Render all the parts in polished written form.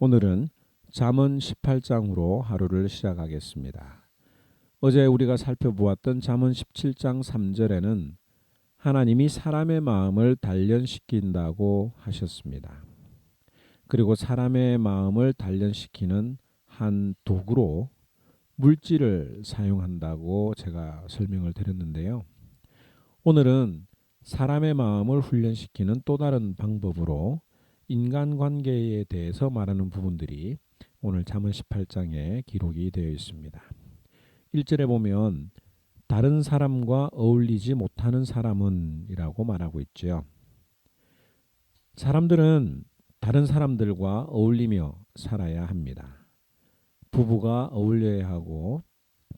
오늘은 잠언 18장으로 하루를 시작하겠습니다. 어제 우리가 살펴보았던 잠언 17장 3절에는 하나님이 사람의 마음을 단련시킨다고 하셨습니다. 그리고 사람의 마음을 단련시키는 한 도구로 물질을 사용한다고 제가 설명을 드렸는데요. 오늘은 사람의 마음을 훈련시키는 또 다른 방법으로 인간관계에 대해서 말하는 부분들이 오늘 잠언 18장에 기록이 되어 있습니다. 1절에 보면 다른 사람과 어울리지 못하는 사람은 이라고 말하고 있죠. 사람들은 다른 사람들과 어울리며 살아야 합니다. 부부가 어울려야 하고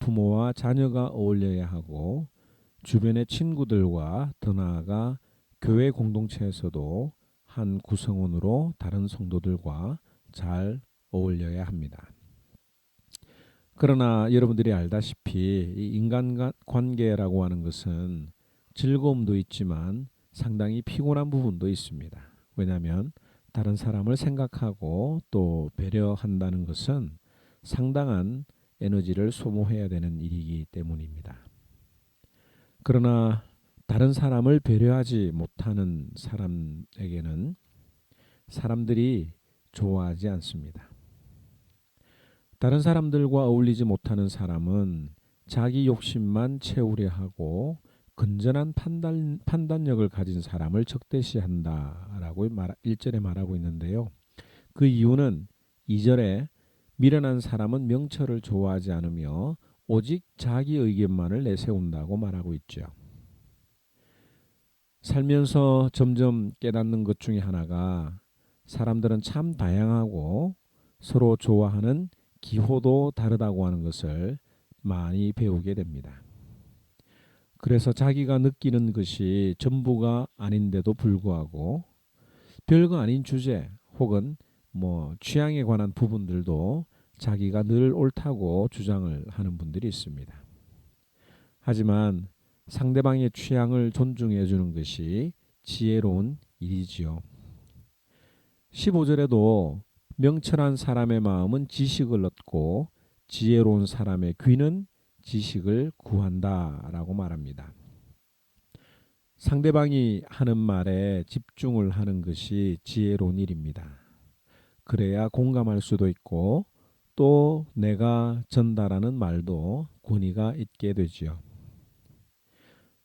부모와 자녀가 어울려야 하고 주변의 친구들과 더 나아가 교회 공동체에서도 한 구성원으로 다른 성도들과 잘 어울려야 합니다. 그러나 여러분들이 알다시피 이 인간관계라고 하는 것은 즐거움도 있지만 상당히 피곤한 부분도 있습니다. 왜냐하면 다른 사람을 생각하고 또 배려한다는 것은 상당한 에너지를 소모해야 되는 일이기 때문입니다. 그러나 다른 사람을 배려하지 못하는 사람에게는 사람들이 좋아하지 않습니다. 다른 사람들과 어울리지 못하는 사람은 자기 욕심만 채우려 하고 건전한 판단력을 가진 사람을 적대시한다라고 1절에 말하고 있는데요. 그 이유는 2절에 미련한 사람은 명철을 좋아하지 않으며 오직 자기 의견만을 내세운다고 말하고 있죠. 살면서 점점 깨닫는 것 중에 하나가 사람들은 참 다양하고 서로 좋아하는 기호도 다르다고 하는 것을 많이 배우게 됩니다. 그래서 자기가 느끼는 것이 전부가 아닌데도 불구하고 별거 아닌 주제 혹은 취향에 관한 부분들도 자기가 늘 옳다고 주장을 하는 분들이 있습니다. 하지만 상대방의 취향을 존중해 주는 것이 지혜로운 일이지요. 15절에도 명철한 사람의 마음은 지식을 얻고 지혜로운 사람의 귀는 지식을 구한다라고 말합니다. 상대방이 하는 말에 집중을 하는 것이 지혜로운 일입니다. 그래야 공감할 수도 있고 또 내가 전달하는 말도 권위가 있게 되지요.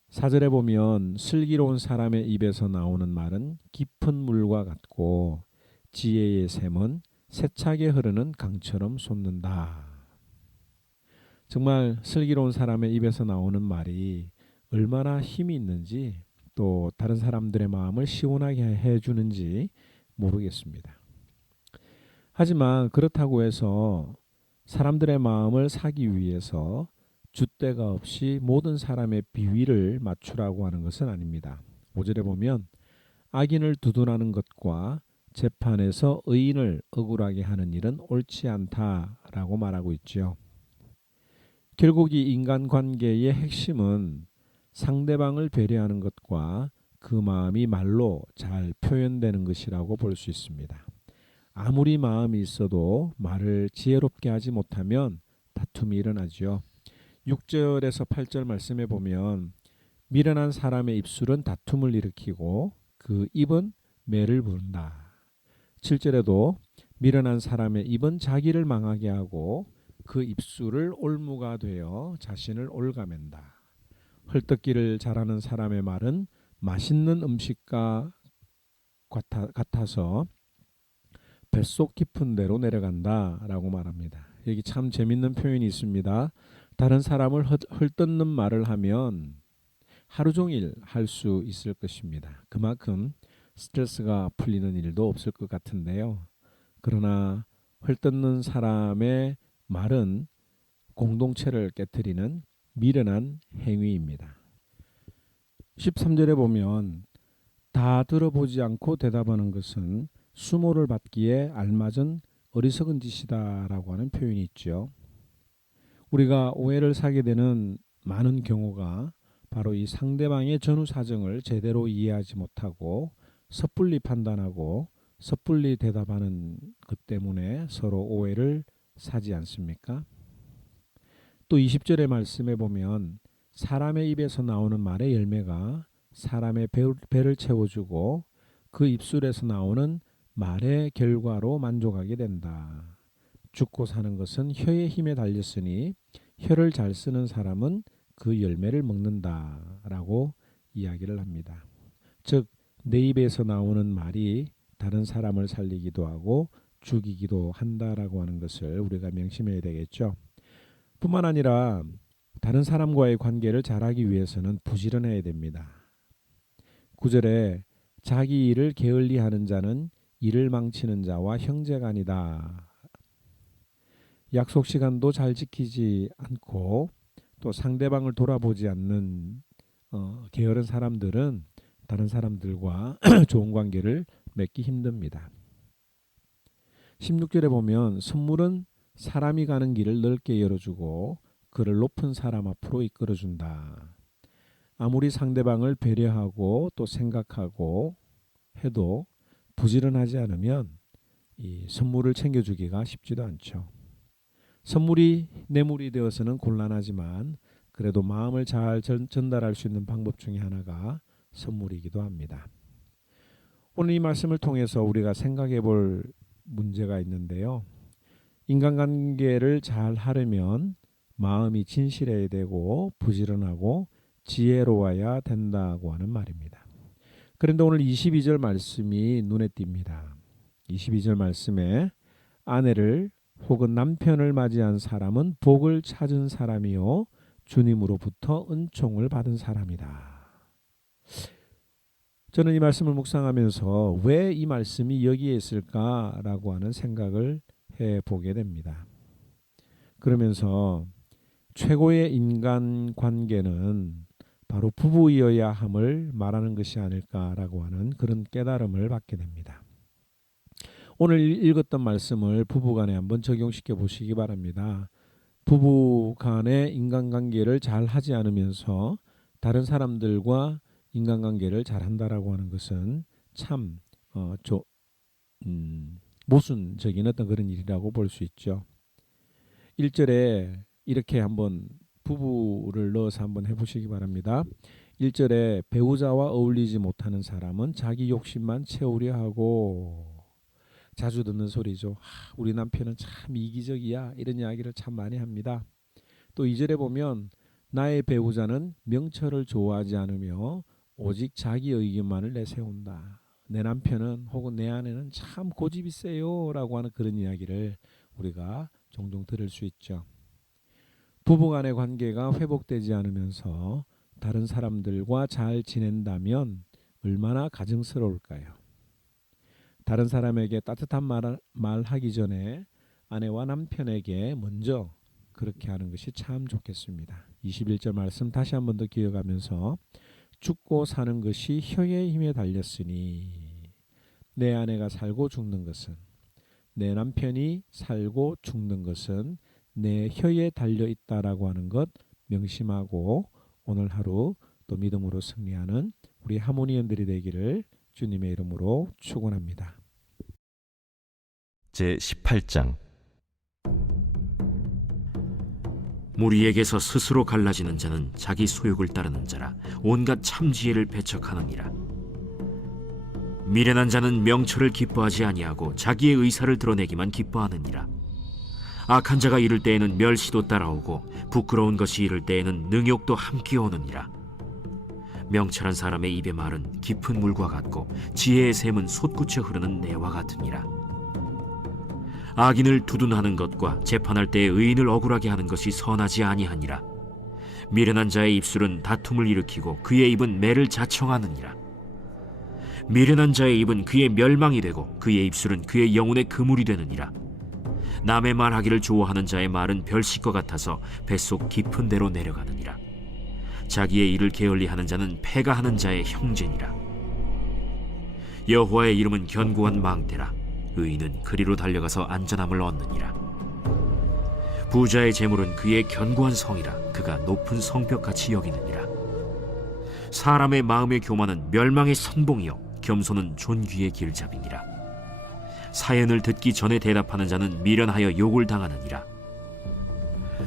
4절에 보면 슬기로운 사람의 입에서 나오는 말은 깊은 물과 같고 지혜의 샘은 세차게 흐르는 강처럼 솟는다. 정말 슬기로운 사람의 입에서 나오는 말이 얼마나 힘이 있는지 또 다른 사람들의 마음을 시원하게 해주는지 모르겠습니다. 하지만 그렇다고 해서 사람들의 마음을 사기 위해서 줏대가 없이 모든 사람의 비위를 맞추라고 하는 것은 아닙니다. 5절에 보면 악인을 두둔하는 것과 재판에서 의인을 억울하게 하는 일은 옳지 않다라고 말하고 있죠. 결국 이 인간관계의 핵심은 상대방을 배려하는 것과 그 마음이 말로 잘 표현되는 것이라고 볼 수 있습니다. 아무리 마음이 있어도 말을 지혜롭게 하지 못하면 다툼이 일어나죠. 6절에서 8절 말씀에 보면 미련한 사람의 입술은 다툼을 일으키고 그 입은 매를 부른다. 7절에도 미련한 사람의 입은 자기를 망하게 하고 그 입술을 올무가 되어 자신을 올가맨다. 헐떡기를 잘하는 사람의 말은 맛있는 음식과 같아서 뱃속 깊은 데로 내려간다라고 말합니다. 여기 참 재밌는 표현이 있습니다. 다른 사람을 헐뜯는 말을 하면 하루 종일 할 수 있을 것입니다. 그만큼 스트레스가 풀리는 일도 없을 것 같은데요. 그러나 헐뜯는 사람의 말은 공동체를 깨트리는 미련한 행위입니다. 13절에 보면 다 들어보지 않고 대답하는 것은 수모를 받기에 알맞은 어리석은 짓이다라고 하는 표현이 있죠. 우리가 오해를 사게 되는 많은 경우가 바로 이 상대방의 전후 사정을 제대로 이해하지 못하고 섣불리 판단하고 섣불리 대답하는 것 때문에 서로 오해를 사지 않습니까? 또 20절의 말씀에 보면 사람의 입에서 나오는 말의 열매가 사람의 배를 채워주고 그 입술에서 나오는 말의 결과로 만족하게 된다. 죽고 사는 것은 혀의 힘에 달렸으니 혀를 잘 쓰는 사람은 그 열매를 먹는다라고 이야기를 합니다. 즉, 내 입에서 나오는 말이 다른 사람을 살리기도 하고 죽이기도 한다라고 하는 것을 우리가 명심해야 되겠죠. 뿐만 아니라 다른 사람과의 관계를 잘하기 위해서는 부지런해야 됩니다. 9절에 자기 일을 게을리하는 자는 일을 망치는 자와 형제간이다. 약속 시간도 잘 지키지 않고 또 상대방을 돌아보지 않는 게으른 사람들은 다른 사람들과 좋은 관계를 맺기 힘듭니다. 16절에 보면 선물은 사람이 가는 길을 넓게 열어주고 그를 높은 사람 앞으로 이끌어준다. 아무리 상대방을 배려하고 또 생각하고 해도 부지런하지 않으면 이 선물을 챙겨주기가 쉽지도 않죠. 선물이 뇌물이 되어서는 곤란하지만 그래도 마음을 잘 전달할 수 있는 방법 중에 하나가 선물이기도 합니다. 오늘 이 말씀을 통해서 우리가 생각해 볼 문제가 있는데요. 인간관계를 잘 하려면 마음이 진실해야 되고 부지런하고 지혜로워야 된다고 하는 말입니다. 그런데 오늘 22절 말씀이 눈에 띕니다. 22절 말씀에 아내를 혹은 남편을 맞이한 사람은 복을 찾은 사람이요 주님으로부터 은총을 받은 사람이다. 저는 이 말씀을 묵상하면서 왜 이 말씀이 여기에 있을까라고 하는 생각을 해보게 됩니다. 그러면서 최고의 인간관계는 바로 부부이어야 함을 말하는 것이 아닐까라고 하는 그런 깨달음을 받게 됩니다. 오늘 읽었던 말씀을 부부간에 한번 적용시켜 보시기 바랍니다. 부부간의 인간관계를 잘 하지 않으면서 다른 사람들과 인간관계를 잘 한다라고 하는 것은 참 모순적인 어떤 그런 일이라고 볼 수 있죠. 1절에 이렇게 한번 부부를 넣어서 한번 해보시기 바랍니다. 1절에 배우자와 어울리지 못하는 사람은 자기 욕심만 채우려 하고, 자주 듣는 소리죠. 우리 남편은 참 이기적이야, 이런 이야기를 참 많이 합니다. 또 2절에 보면 나의 배우자는 명철을 좋아하지 않으며 오직 자기 의견만을 내세운다. 내 남편은 혹은 내 아내는 참 고집이 세요 라고 하는 그런 이야기를 우리가 종종 들을 수 있죠. 부부간의 관계가 회복되지 않으면서 다른 사람들과 잘 지낸다면 얼마나 가증스러울까요? 다른 사람에게 따뜻한 말하기 전에 아내와 남편에게 먼저 그렇게 하는 것이 참 좋겠습니다. 21절 말씀 다시 한 번 더 기억하면서 죽고 사는 것이 혀의 힘에 달렸으니 내 아내가 살고 죽는 것은, 내 남편이 살고 죽는 것은 내 혀에 달려 있다라고 하는 것 명심하고 오늘 하루 또 믿음으로 승리하는 우리 하모니언들이 되기를 주님의 이름으로 축원합니다. 제18장 무리에게서 스스로 갈라지는 자는 자기 소욕을 따르는 자라 온갖 참지혜를 배척하느니라. 미련한 자는 명철을 기뻐하지 아니하고 자기의 의사를 드러내기만 기뻐하느니라. 악한 자가 이를 때에는 멸시도 따라오고 부끄러운 것이 이를 때에는 능욕도 함께 오느니라. 명철한 사람의 입의 말은 깊은 물과 같고 지혜의 샘은 솟구쳐 흐르는 내와 같으니라. 악인을 두둔하는 것과 재판할 때에 의인을 억울하게 하는 것이 선하지 아니하니라. 미련한 자의 입술은 다툼을 일으키고 그의 입은 매를 자청하느니라. 미련한 자의 입은 그의 멸망이 되고 그의 입술은 그의 영혼의 그물이 되느니라. 남의 말하기를 좋아하는 자의 말은 별식과 같아서 뱃속 깊은 데로 내려가느니라. 자기의 일을 게을리하는 자는 패가 하는 자의 형제니라. 여호와의 이름은 견고한 망대라. 의인은 그리로 달려가서 안전함을 얻느니라. 부자의 재물은 그의 견고한 성이라. 그가 높은 성벽같이 여기느니라. 사람의 마음의 교만은 멸망의 선봉이요 겸손은 존귀의 길잡이니라. 사연을 듣기 전에 대답하는 자는 미련하여 욕을 당하느니라.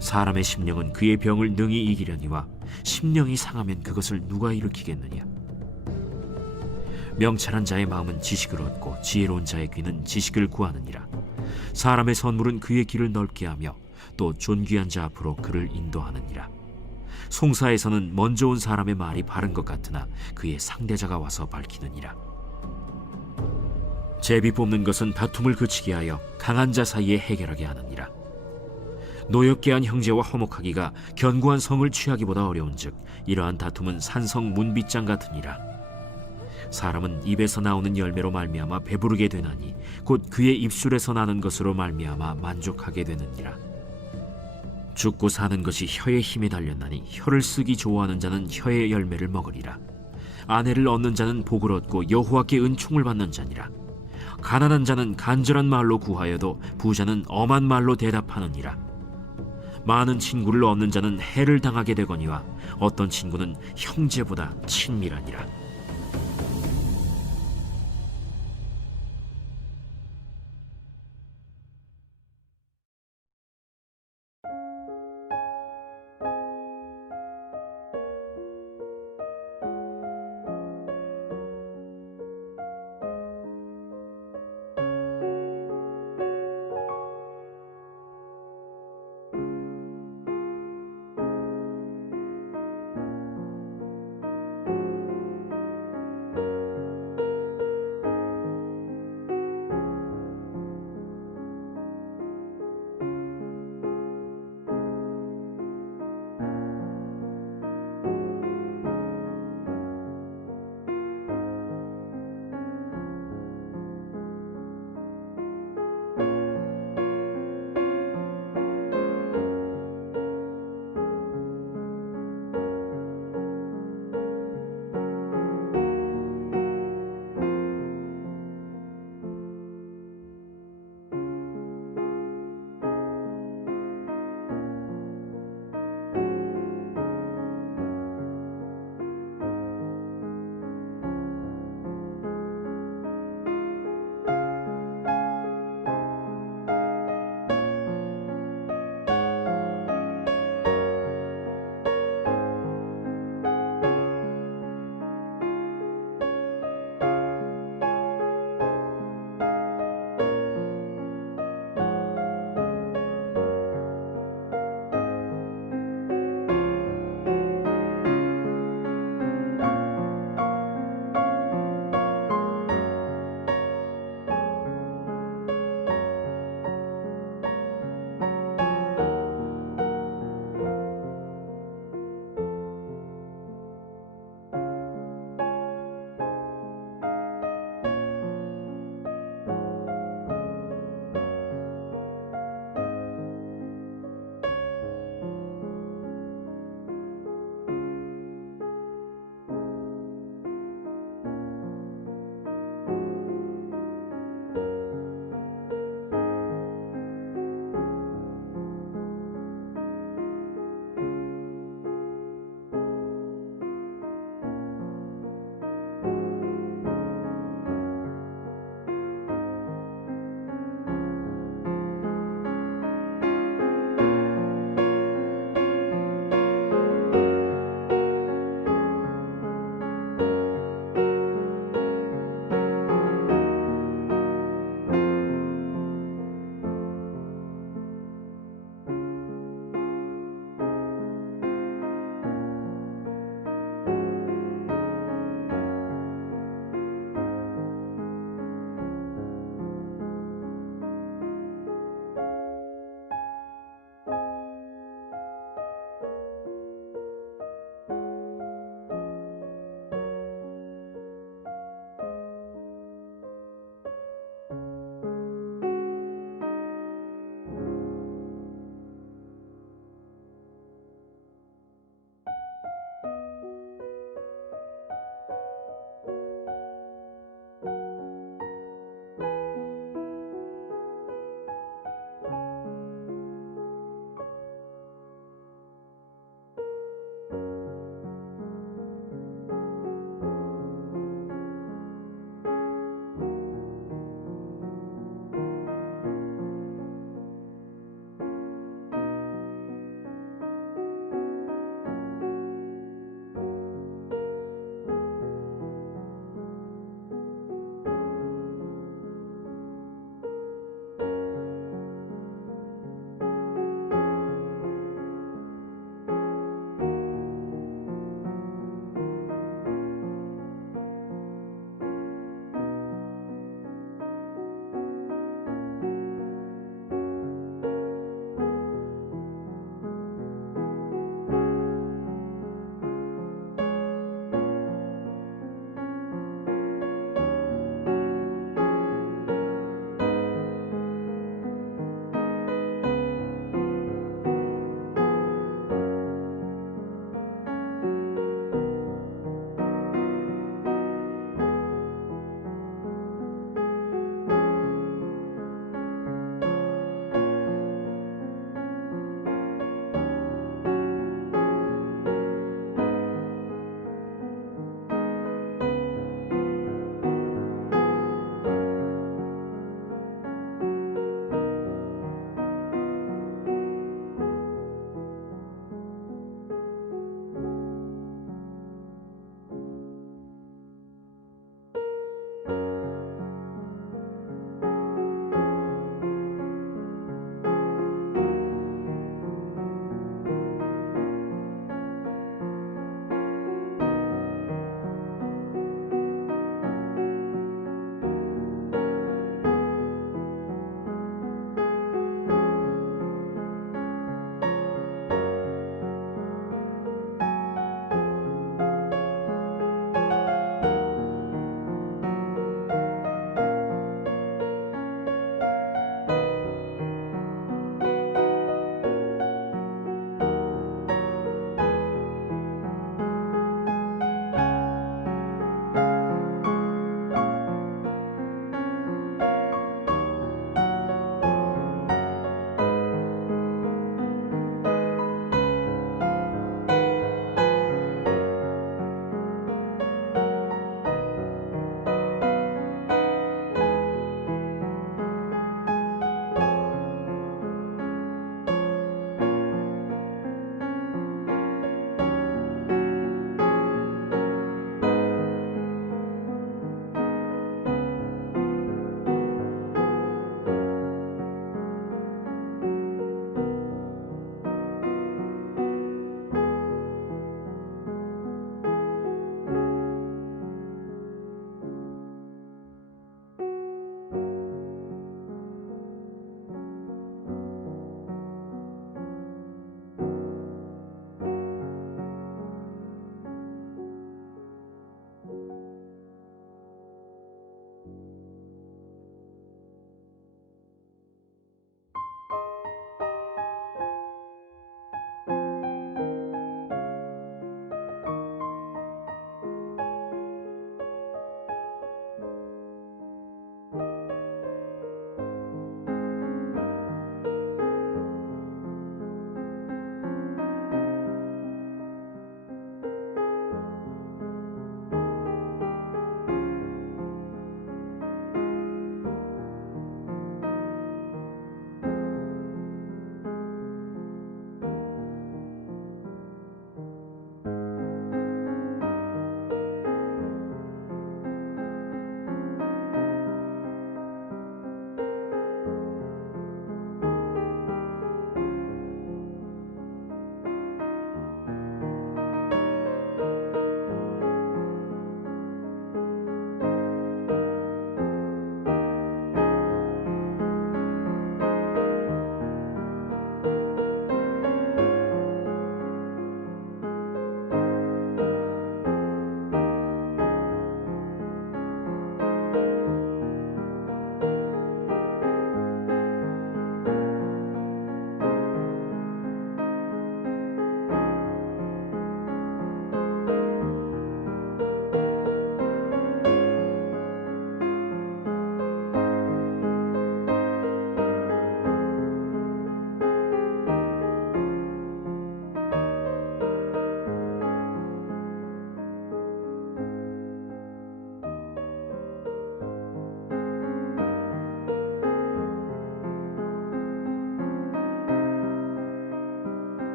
사람의 심령은 그의 병을 능히 이기려니와 심령이 상하면 그것을 누가 일으키겠느냐. 명철한 자의 마음은 지식을 얻고 지혜로운 자의 귀는 지식을 구하느니라. 사람의 선물은 그의 길을 넓게 하며 또 존귀한 자 앞으로 그를 인도하느니라. 송사에서는 먼저 온 사람의 말이 바른 것 같으나 그의 상대자가 와서 밝히느니라. 제비 뽑는 것은 다툼을 그치게 하여 강한 자 사이에 해결하게 하느니라. 노엽게 한 형제와 화목하기가 견고한 성을 취하기보다 어려운즉 이러한 다툼은 산성 문빗장 같으니라. 사람은 입에서 나오는 열매로 말미암아 배부르게 되나니 곧 그의 입술에서 나는 것으로 말미암아 만족하게 되느니라. 죽고 사는 것이 혀의 힘에 달렸나니 혀를 쓰기 좋아하는 자는 혀의 열매를 먹으리라. 아내를 얻는 자는 복을 얻고 여호와께 은총을 받는 자니라. 가난한 자는 간절한 말로 구하여도 부자는 엄한 말로 대답하느니라. 많은 친구를 얻는 자는 해를 당하게 되거니와 어떤 친구는 형제보다 친밀하니라.